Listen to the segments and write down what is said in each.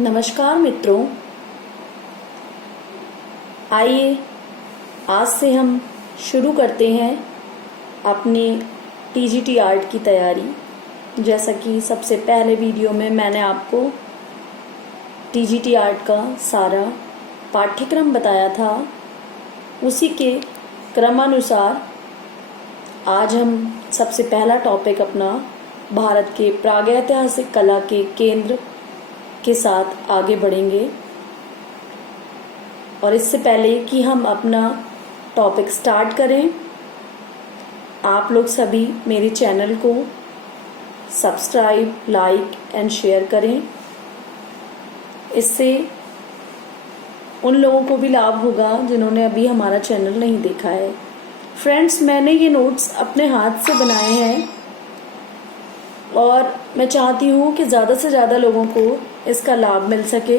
नमस्कार मित्रों, आइए आज से हम शुरू करते हैं अपनी टीजीटी आर्ट की तैयारी। जैसा कि सबसे पहले वीडियो में मैंने आपको टीजीटी आर्ट का सारा पाठ्यक्रम बताया था, उसी के क्रमानुसार आज हम सबसे पहला टॉपिक अपना भारत के प्रागैतिहासिक कला के केंद्र के साथ आगे बढ़ेंगे। और इससे पहले कि हम अपना टॉपिक स्टार्ट करें, आप लोग सभी मेरे चैनल को सब्सक्राइब, लाइक एंड शेयर करें। इससे उन लोगों को भी लाभ होगा जिन्होंने अभी हमारा चैनल नहीं देखा है। फ्रेंड्स, मैंने ये नोट्स अपने हाथ से बनाए हैं और मैं चाहती हूँ कि ज़्यादा से ज़्यादा लोगों को इसका लाभ मिल सके।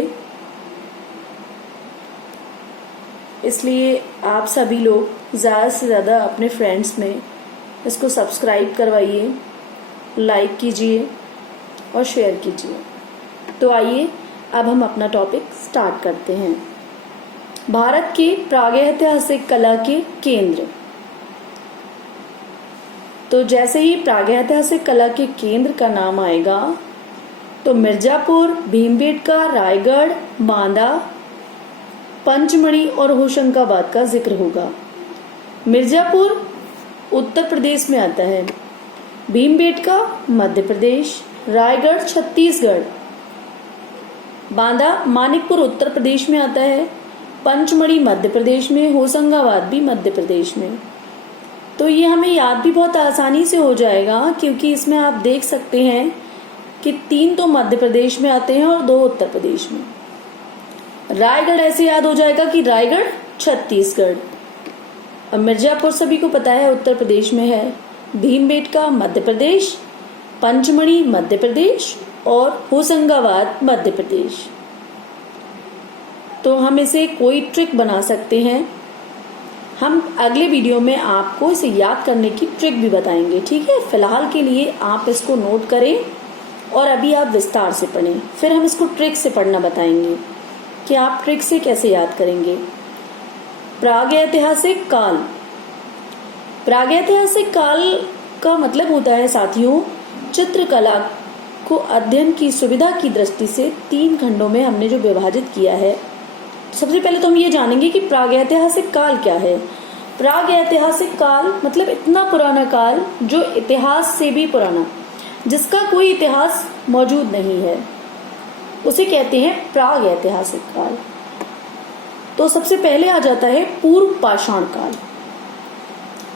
इसलिए आप सभी लोग ज़्यादा से ज़्यादा अपने फ्रेंड्स में इसको सब्सक्राइब करवाइए, लाइक कीजिए और शेयर कीजिए। तो आइए अब हम अपना टॉपिक स्टार्ट करते हैं। भारत के प्रागैतिहासिक कला के केंद्र। तो जैसे ही प्रागैतिहासिक कला के केंद्र का नाम आएगा तो मिर्जापुर, भीमबेटका, रायगढ़, बांदा, पंचमढ़ी और होशंगाबाद का जिक्र होगा। मिर्जापुर उत्तर प्रदेश में आता है, भीमबेटका मध्य प्रदेश, रायगढ़ छत्तीसगढ़, बांदा मानिकपुर उत्तर प्रदेश में आता है, पंचमढ़ी मध्य प्रदेश में, होशंगाबाद भी मध्य प्रदेश में। तो ये हमें याद भी बहुत आसानी से हो जाएगा, क्योंकि इसमें आप देख सकते हैं कि 3 तो मध्य प्रदेश में आते हैं और 2 उत्तर प्रदेश में। रायगढ़ ऐसे याद हो जाएगा कि रायगढ़ छत्तीसगढ़, और मिर्जापुर सभी को पता है उत्तर प्रदेश में है, भीमबेटका मध्य प्रदेश, पंचमढ़ी मध्य प्रदेश और होशंगाबाद मध्य प्रदेश। तो हम इसे कोई ट्रिक बना सकते हैं। हम अगले वीडियो में आपको इसे याद करने की ट्रिक भी बताएंगे, ठीक है। फिलहाल के लिए आप इसको नोट करें और अभी आप विस्तार से पढ़ें, फिर हम इसको ट्रिक से पढ़ना बताएंगे कि आप ट्रिक से कैसे याद करेंगे। प्रागैतिहासिक काल। प्रागैतिहासिक काल का मतलब होता है साथियों, चित्रकला को अध्ययन की सुविधा की दृष्टि से 3 खंडों में हमने जो विभाजित किया है। सबसे पहले तो हम ये जानेंगे कि प्रागैतिहासिक काल क्या है। प्रागैतिहासिक काल मतलब इतना पुराना काल जो इतिहास से भी पुराना, जिसका कोई इतिहास मौजूद नहीं है, उसे कहते हैं प्रागैतिहासिक काल। तो सबसे पहले आ जाता है पूर्व पाषाण काल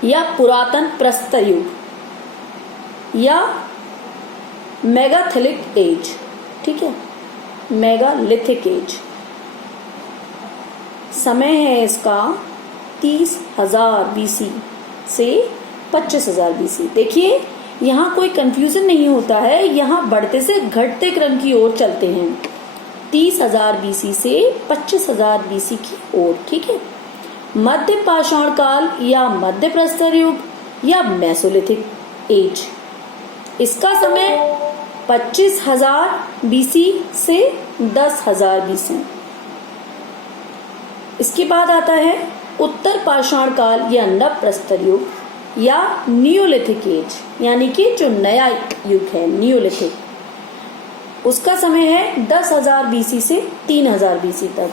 या पुरातन प्रस्तर युग या मेगालिथिक एज, ठीक है, मेगालिथिक एज। समय है इसका 30,000 BC से 25,000 BC। देखिए यहाँ कोई कंफ्यूजन नहीं होता है, यहाँ बढ़ते से घटते क्रम की ओर चलते हैं, 30,000 BC से 25,000 BC की ओर, ठीक है। मध्य पाषाण काल या मध्य प्रस्तर युग या मेसोलिथिक एज, इसका समय 25,000 BC से 10,000 BC। इसके बाद आता है उत्तर पाषाण काल या नव प्रस्तर युग या नियोलिथिक एज, यानी कि जो नया युग है नियोलिथिक, उसका समय है 10,000 BC से 3,000 BC तक।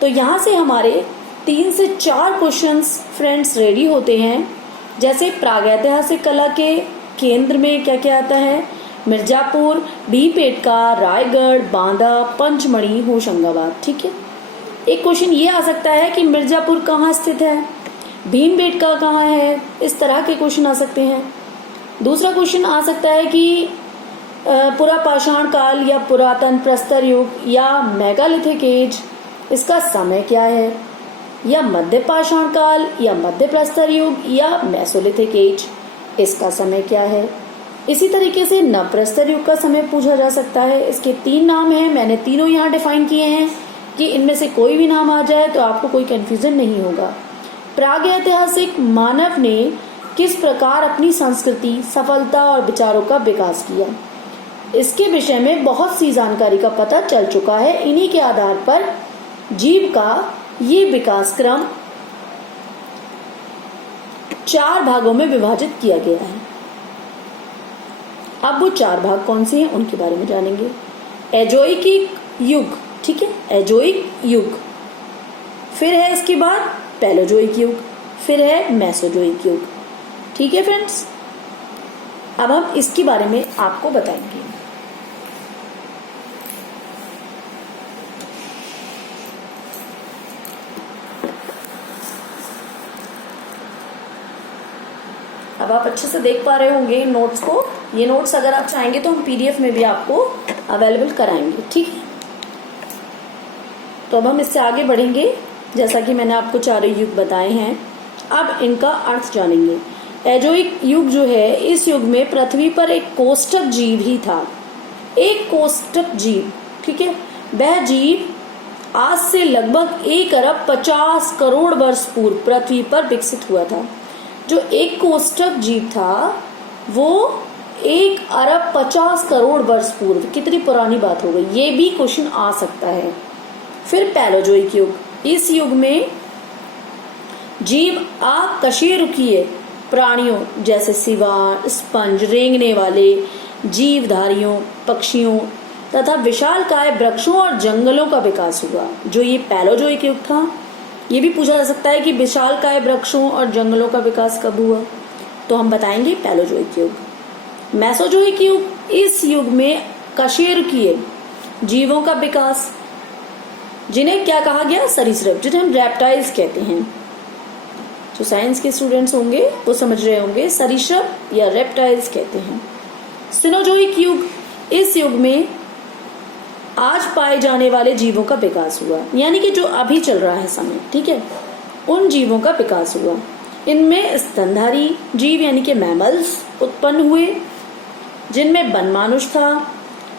तो यहाँ से हमारे 3 से 4 क्वेश्चंस फ्रेंड्स रेडी होते हैं। जैसे प्रागैतिहासिक कला के केंद्र में क्या क्या आता है, मिर्जापुर, भीमबेटका, रायगढ़, बांदा, पंचमढ़ी, होशंगाबाद, ठीक है। एक क्वेश्चन ये आ सकता है कि मिर्जापुर कहाँ स्थित है, भीमबेटका कहाँ है, इस तरह के क्वेश्चन आ सकते हैं। दूसरा क्वेश्चन आ सकता है कि पुरा पाषाण काल या पुरातन प्रस्तर युग या मेगालिथिक एज, इसका समय क्या है, या मध्य पाषाण काल या मध्य प्रस्तर युग या मेसोलिथिक एज, इसका समय क्या है। इसी तरीके से नव प्रस्तर युग का समय पूछा जा सकता है। इसके 3 नाम हैं, मैंने तीनों यहाँ डिफाइन किए हैं कि इनमें से कोई भी नाम आ जाए तो आपको कोई कंफ्यूजन नहीं होगा। प्रागैतिहासिक मानव ने किस प्रकार अपनी संस्कृति, सफलता और विचारों का विकास किया। इसके विषय में बहुत सी जानकारी का पता चल चुका है। इन्हीं के आधार पर जीव का ये विकास क्रम 4 भागों में विभाजित किया गया है। अब वो 4 भाग कौन से हैं उनके बारे में जानेंगे। एजोइक युग, ठीक है, एजोइक युग, फिर है इसके बाद पैलोजोइक युग, फिर है मेसोजोइक युग। ठीक है फ्रेंड्स, अब हम इसके बारे में आपको बताएंगे। अब आप अच्छे से देख पा रहे होंगे नोट्स को। ये नोट्स अगर आप चाहेंगे तो हम पीडीएफ में भी आपको अवेलेबल कराएंगे, ठीक है। तो अब हम इससे आगे बढ़ेंगे। जैसा कि मैंने आपको 4 युग बताए हैं, अब इनका अर्थ जानेंगे। एजोइक युग जो है, इस युग में पृथ्वी पर एक कोष्ठक जीव ही था, एक कोष्ठक जीव, ठीक है। वह जीव आज से लगभग 1 अरब 50 करोड़ वर्ष पूर्व पृथ्वी पर विकसित हुआ था। जो एक कोष्ठक जीव था वो 1 अरब 50 करोड़ वर्ष पूर्व, कितनी पुरानी बात हो गई, ये भी क्वेश्चन आ सकता है। फिर पैलोजोइक युग, इस युग में जीव अकशेरुकीय प्राणियों जैसे सिवार, स्पंज, रेंगने वाले जीवधारियों, पक्षियों तथा विशालकाय वृक्षों और जंगलों का विकास हुआ। जो ये पैलोजोइक युग था, ये भी पूछा जा सकता है कि विशालकाय वृक्षों और जंगलों का विकास कब हुआ, तो हम बताएंगे पैलोजोइक युग। मेसोजोइक युग, इस युग में कशेरुकीय जीवों का विकास, जिन्हें क्या कहा गया, सरीसृप, जिन्हें हम रेप्टाइल्स कहते हैं। जो साइंस के स्टूडेंट्स होंगे वो समझ रहे होंगे, सरीसृप या रेप्टाइल्स कहते हैं। सिनोजोइक युग, इस युग में आज पाए जाने वाले जीवों का विकास हुआ, यानी कि जो अभी चल रहा है समय, ठीक है, उन जीवों का विकास हुआ। इनमें स्तनधारी जीव यानी कि मैमल्स उत्पन्न हुए, जिनमें वनमानुष था,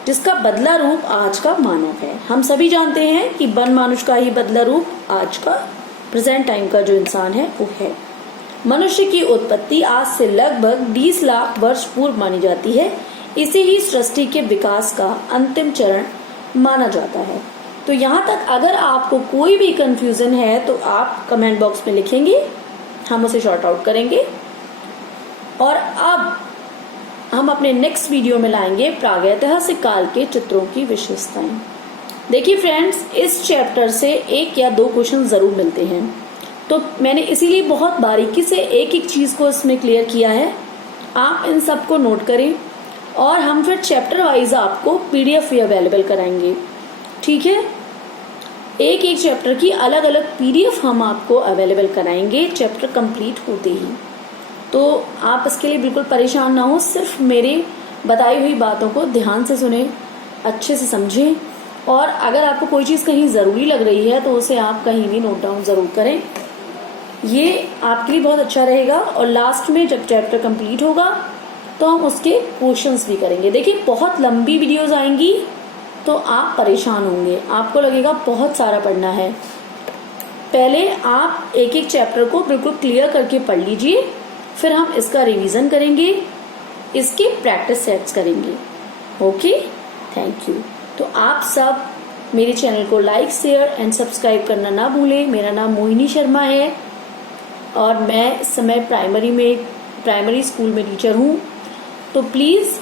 जिसका बदला रूप आज का मानव है। हम सभी जानते हैं कि वनमानुष का ही बदला रूप आज का प्रेजेंट टाइम का जो इंसान है वो है। मनुष्य की उत्पत्ति आज से लगभग 20 लाख वर्ष पूर्व मानी जाती है। इसे ही सृष्टि के विकास का अंतिम चरण माना जाता है। तो यहाँ तक अगर आपको कोई भी कंफ्यूजन है तो आप कमेंट बॉक्स में लिखेंगे, हम उसे शॉर्ट आउट करेंगे। और अब हम अपने नेक्स्ट वीडियो में लाएंगे प्रागैतिहासिक काल के चित्रों की विशेषताएं। देखिए फ्रेंड्स, इस चैप्टर से 1 या 2 क्वेश्चन जरूर मिलते हैं, तो मैंने इसीलिए बहुत बारीकी से एक एक चीज को इसमें क्लियर किया है। आप इन सबको नोट करें और हम फिर चैप्टर वाइज आपको पीडीएफ भी अवेलेबल कराएंगे, ठीक है। एक एक चैप्टर की अलग अलग पीडीएफ हम आपको अवेलेबल कराएंगे चैप्टर कंप्लीट होते ही। तो आप इसके लिए बिल्कुल परेशान ना हो, सिर्फ मेरे बताई हुई बातों को ध्यान से सुने, अच्छे से समझें, और अगर आपको कोई चीज़ कहीं ज़रूरी लग रही है तो उसे आप कहीं भी नोट डाउन ज़रूर करें। ये आपके लिए बहुत अच्छा रहेगा। और लास्ट में जब चैप्टर कंप्लीट होगा तो हम उसके क्वेश्चंस भी करेंगे। देखिए, बहुत लंबी वीडियोस आएंगी तो आप परेशान होंगे, आपको लगेगा बहुत सारा पढ़ना है। पहले आप एक एक चैप्टर को बिल्कुल क्लियर करके पढ़ लीजिए, फिर हम इसका रिवीजन करेंगे, इसके प्रैक्टिस सेट्स करेंगे। Okay, thank you. तो आप सब मेरे चैनल को लाइक, शेयर एंड सब्सक्राइब करना ना भूलें। मेरा नाम मोहिनी शर्मा है और मैं इस समय प्राइमरी स्कूल में टीचर हूँ। तो प्लीज़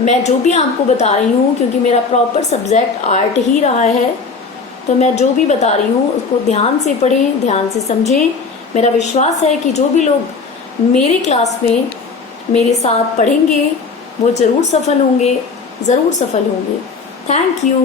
मैं जो भी आपको बता रही हूँ, क्योंकि मेरा प्रॉपर सब्जेक्ट आर्ट ही रहा है, तो मैं जो भी बता रही हूँ उसको ध्यान से पढ़ें, ध्यान से समझें। मेरा विश्वास है कि जो भी लोग मेरी क्लास में मेरे साथ पढ़ेंगे वो ज़रूर सफल होंगे, ज़रूर सफल होंगे। Thank you.